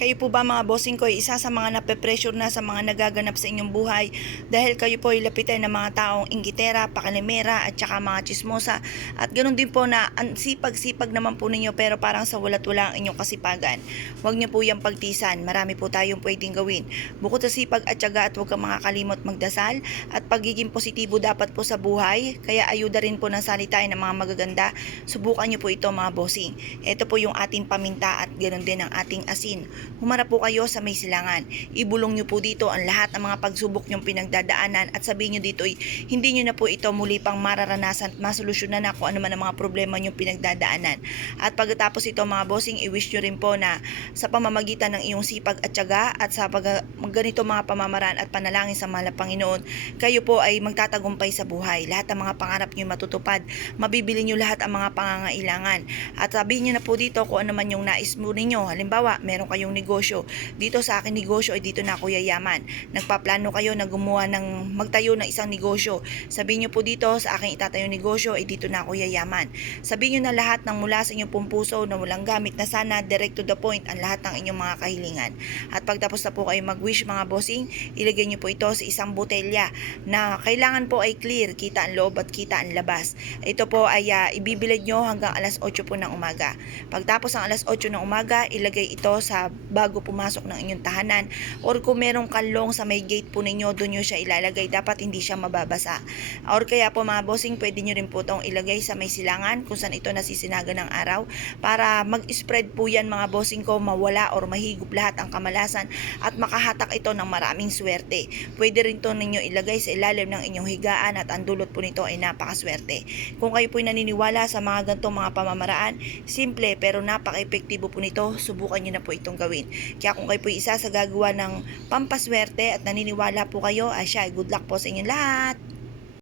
Kayo po ba mga bossing ko ay isa sa mga nape-pressure na sa mga nagaganap sa inyong buhay dahil kayo po ay lapitan ng mga taong inggitera, pakalimera at saka mga chismosa at ganoon din po na ang sipag-sipag naman po ninyo pero parang sa walat wala ang inyong kasipagan. Huwag niyo po yung pagtisan, marami po tayong pwedeng gawin. Bukod sa sipag at tiyaga at huwag kang makakalimot magdasal at pagiging positibo dapat po sa buhay, kaya ayuda rin po ng salita ng mga magaganda. Subukan niyo po ito mga bossing. Ito po yung ating paminta at ganoon din ang ating asin. Humarap po kayo sa may silangan. Ibulong nyo po dito ang lahat ng mga pagsubok nyong pinagdadaanan at sabihin nyo dito hindi nyo na po ito muli pang mararanasan at masolusyonan na kung ano man ang mga problema nyong pinagdadaanan. At pagkatapos ito mga bossing, i-wish nyo rin po na sa pamamagitan ng iyong sipag at tiyaga at sa ganito mga pamamaraan at panalangin sa mahal na Panginoon, kayo po ay magtatagumpay sa buhay. Lahat ng mga pangarap nyo matutupad. Mabibili nyo lahat ang mga pangangailangan. At sabihin nyo na po dito kung ano man yung nais mo ninyo. Halimbawa, meron kayong negosyo. Dito sa akin negosyo ay dito na ako yayaman. Nagpaplano kayo na gumawa ng magtayo ng isang negosyo. Sabihin niyo po dito sa aking itatayong negosyo ay dito na ako yayaman. Sabihin niyo na lahat ng mula sa inyong puso na walang gamit na sana direct to the point ang lahat ng inyong mga kahilingan. At pagtapos na po kayo mag-wish mga bossing, ilagay niyo po ito sa isang botelya na kailangan po ay clear, kita ang loob at kita ang labas. Ito po ay ibibilad nyo hanggang alas 8 po ng umaga. Pagtapos ng alas 8 ng umaga, ilagay ito sa bago pumasok ng inyong tahanan or kung merong kalong sa may gate po ninyo, doon nyo siya ilalagay, dapat hindi siya mababasa. Or kaya po mga bossing, pwede nyo rin po itong ilagay sa may silangan kung saan ito nasisinaga ng araw para mag-spread po yan mga bossing ko, mawala or mahigop lahat ang kamalasan at makahatak ito ng maraming swerte. Pwede rin ito ninyo ilagay sa ilalim ng inyong higaan at ang dulot po nito ay napakaswerte. Kung kayo po ay naniniwala sa mga ganitong mga pamamaraan, simple pero napaka-epektibo po nito, subukan nyo na po itong gawin. Kaya kung kayo po isa sa gagawa ng pampaswerte at naniniwala po kayo, good luck po sa inyong lahat.